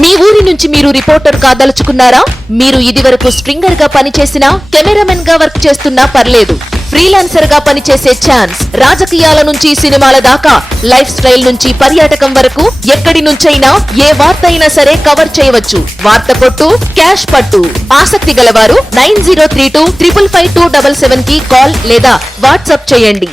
మీ ఊరి నుంచి మీరు రిపోర్టర్ కాదలుచుకున్నారా? మీరు ఇదివరకు స్ట్రింగర్గా పనిచేసినా కెమెరామెన్గా వర్క్ చేస్తున్నా పర్లేదు. ఫ్రీలాన్సర్గా పనిచేసే ఛాన్స్ రాజకీయాల నుంచి సినిమాల దాకా లైఫ్ స్టైల్ నుంచి పర్యాటకం వరకు ఎక్కడి నుంచైనా ఏ వార్త అయినా సరే కవర్ చేయవచ్చు. వార్త కొట్టు క్యాష్ పట్టు. ఆసక్తి గలవారు nine zero three two triple five two double సెవెన్కి కాల్ లేదా వాట్సాప్ చేయండి.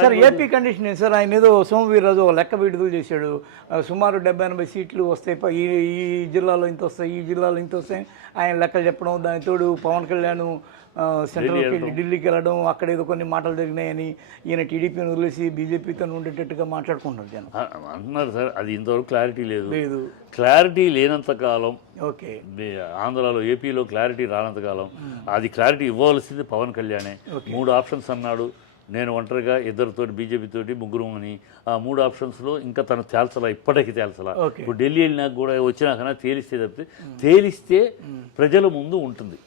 సార్ ఏపీ కండిషన్ సార్ ఆయన ఏదో సోమవీర్రాజు ఒక లెక్క విడుదల చేశాడు. సుమారు డెబ్బై ఎనభై సీట్లు వస్తాయి. ఈ ఈ జిల్లాలో ఇంత వస్తాయి ఈ జిల్లాలో ఇంత వస్తాయి. ఆయన లెక్కలు చెప్పడం దాని తోడు పవన్ కళ్యాణ్ సెంట్రల్కి ఢిల్లీకి వెళ్ళడం అక్కడ ఏదో కొన్ని మాటలు జరిగినాయని ఈయన టీడీపీని వదిలేసి బీజేపీతో ఉండేటట్టుగా మాట్లాడుకుంటున్నారు జనం. అంటున్నారు సార్ అది ఇంతవరకు క్లారిటీ లేదు. లేదు. క్లారిటీ లేనంత కాలం ఓకే. ఆంధ్రాలో ఏపీలో క్లారిటీ రానంత కాలం అది క్లారిటీ ఇవ్వవలసింది పవన్ కళ్యాణే. మూడు ఆప్షన్స్ అన్నాడు. నేను ఒంటరిగా ఇద్దరితో బీజేపీతోటి ముగ్గురు అని ఆ మూడు ఆప్షన్స్లో ఇంకా తను తేల్చలా ఇప్పటికీ తేల్చలా. ఇప్పుడు ఢిల్లీ వెళ్ళినాక కూడా వచ్చినాకన్నా తేలిస్తే తప్పితే తేలిస్తే ప్రజల ముందు ఉంటుంది.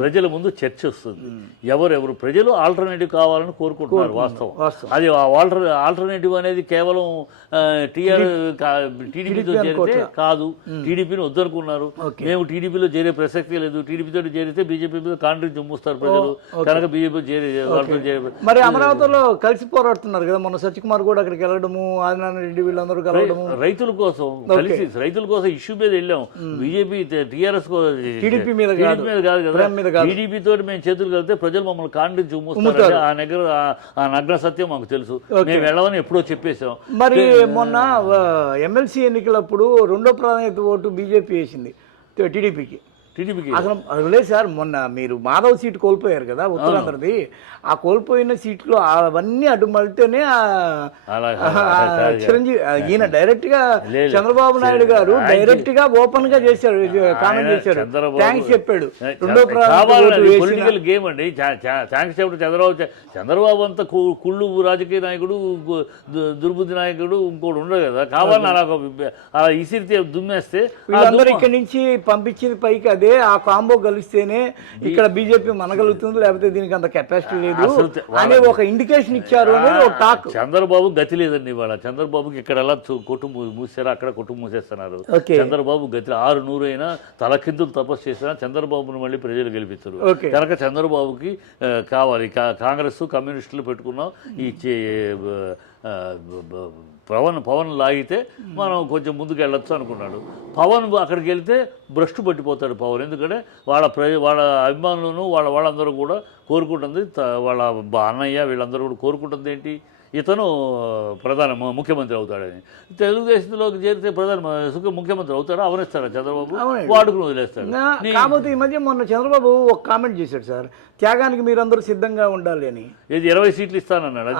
ప్రజల ముందు చర్చ వస్తుంది. ఎవరెవరు ప్రజలు ఆల్టర్నేటివ్ కావాలని కోరుకుంటున్నారు వాస్తవం. అది ఆల్టర్ ఆల్టర్నేటివ్ అనేది కేవలం టీఆర్ టీడీపీతో చేరితే కాదు. టీడీపీని వద్దనుకున్నారు. మేము టీడీపీలో చేరే ప్రసక్తి లేదు. టీడీపీతో చేరితే బీజేపీ మీద కాంట్రీ చుమ్ముస్తారు ప్రజలు. కనుక బీజేపీ చేరే మరి అమరావతిలో కలిసి పోరాడుతున్నారు కదా. మొన్న సత్యకుమార్ కూడా అక్కడికి వెళ్ళడము ఆదినారాయణ రెడ్డి వీళ్ళందరూ కలవడము. రైతుల కోసం కలిసి రైతుల కోసం ఇష్యూ మీద వెళ్ళాం. బీజేపీ టీఆర్ఎస్ TDP మీద కాదు. కాదు. కదా ప్రేమ మీద కాదు. టీడీపీ తోటి మేము చేతులు కలిపితే ప్రజలు మమ్మల్ని కాండి చూముస్తారు ఆ నగర ఆ నగ్న సత్యం మాకు తెలుసు. మేము వెళ్ళమని ఎప్పుడో చెప్పేశాం. మరి మొన్న ఎమ్మెల్సీ ఎన్నికలప్పుడు రెండో ప్రాధాన్యత ఓటు బీజేపీ వేసింది టీడీపీకి. టీడీపీకి. అసలు లేదు సార్ మొన్న మీరు మాధవ్ సీట్ కోల్పోయారు కదా ఉత్తరాంధ్రది. ఆ కోల్పోయిన సీట్లు అవన్నీ అటు ఆ చిరంజీవి ఈయన డైరెక్ట్గా. చంద్రబాబు నాయుడు గారు డైరెక్ట్గా ఓపెన్గా చేశారు కామెంట్ చేశారు. థ్యాంక్స్ చెప్పాడు. రెండో పొలిటికల్ గేమ్ అండి. థ్యాంక్స్ చెప్పడం చంద్రబాబు చంద్రబాబు అంత కుళ్ళు రాజకీయ నాయకుడు దుర్బుద్ధి నాయకుడు ఇంకోటి ఉండదు కదా. కావాలని అలా అలా ఇసిరితే దుమ్మేస్తే ఇక్కడి నుంచి పంపించింది పైకి అదే ఆ కాంబో కలిస్తేనే ఇక్కడ బీజేపీ మనగలుగుతుంది లేకపోతే దీనికి అంత కెపాసిటీ లేదు అనే ఒక ఇండికేషన్ ఇచ్చారు అనేది ఒక టాక్ చంద్రబాబు గతి లేదండి ఇవాళ. చంద్రబాబుకి ఇక్కడ ఎలా మూ- మూసారో అక్కడ కొట్టు మూసేస్తున్నారు. చంద్రబాబు గతి ఆరు నూరు అయినా తలకిందులు తపస్సు చేసినా చంద్రబాబును మళ్ళీ ప్రజలు గెలిపించరు. ఓకే. కనుక చంద్రబాబుకి కావాలి. కాంగ్రెస్ కమ్యూనిస్టులు పెట్టుకున్నాం. ఈ పవన్ పవన్ లాగితే మనం కొంచెం ముందుకు వెళ్ళొచ్చు అనుకున్నాడు. పవన్ అక్కడికి వెళ్తే భ్రష్టు పట్టిపోతాడు పవన్. ఎందుకంటే వాళ్ళ ప్ర వాళ్ళ అభిమానులను వాళ్ళ వాళ్ళందరూ కూడా కోరుకుంటుంది. వాళ్ళ బా- అన్నయ్య వీళ్ళందరూ కూడా కోరుకుంటుంది ఏంటి? ఇతను ప్రధాన ముఖ్యమంత్రి అవుతాడని. తెలుగుదేశంలోకి చేరితే ప్రధాన సుఖ ముఖ్యమంత్రి అవుతాడా? అవనిస్తాడా చంద్రబాబు. వాడుకుని వదిలేస్తాడు. కాకపోతే ఈ మధ్య మొన్న చంద్రబాబు ఒక కామెంట్ చేశాడు సార్. త్యాగానికి మీరందరూ సిద్ధంగా ఉండాలి అని. ఇది ఇరవై సీట్లు ఇస్తానన్నాడు.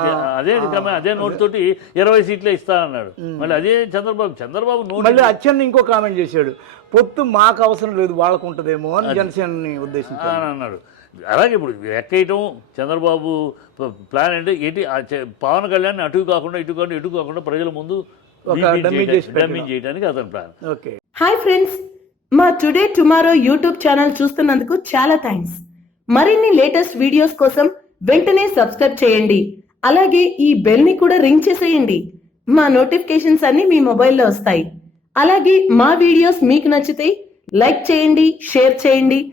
అదే అదే నోటు తోటి ఇరవై సీట్లే ఇస్తానన్నాడు. మళ్ళీ అదే చంద్రబాబు చంద్రబాబు మళ్ళీ అచ్చెన్న ఇంకో కామెంట్ చేశాడు. పొత్తు మాకు అవసరం లేదు వాళ్ళకు ఉంటుందేమో అని జనసేనని ఉద్దేశించారు అని అన్నాడు. అలాగే ఇప్పుడు ఎక్కేయటం చంద్రబాబు ప్లాన్ అంటే ఏంటి? పవన్ కళ్యాణ్ అటు కాకుండా ఇటు కాకుండా ఇటు కాకుండా ప్రజల ముందు ఒక డమ్మీ డమ్మీ చేయడానికి- అతని ప్లాన్. ఓకే. హాయ్ ఫ్రెండ్స్ మా టుడే టుమారో యూట్యూబ్ ఛానల్ చూస్తున్నందుకు చాలా థ్యాంక్స్ మరిన్ని లేటెస్ట్ వీడియోస్ కోసం వెంటనే సబ్స్క్రైబ్ చేయండి. అలాగే ఈ బెల్ని కూడా రింగ్ చేసేయండి. మా నోటిఫికేషన్స్ అన్ని మీ మొబైల్లో వస్తాయి. అలాగే మా వీడియోస్ మీకు నచ్చితే లైక్ చేయండి షేర్ చేయండి.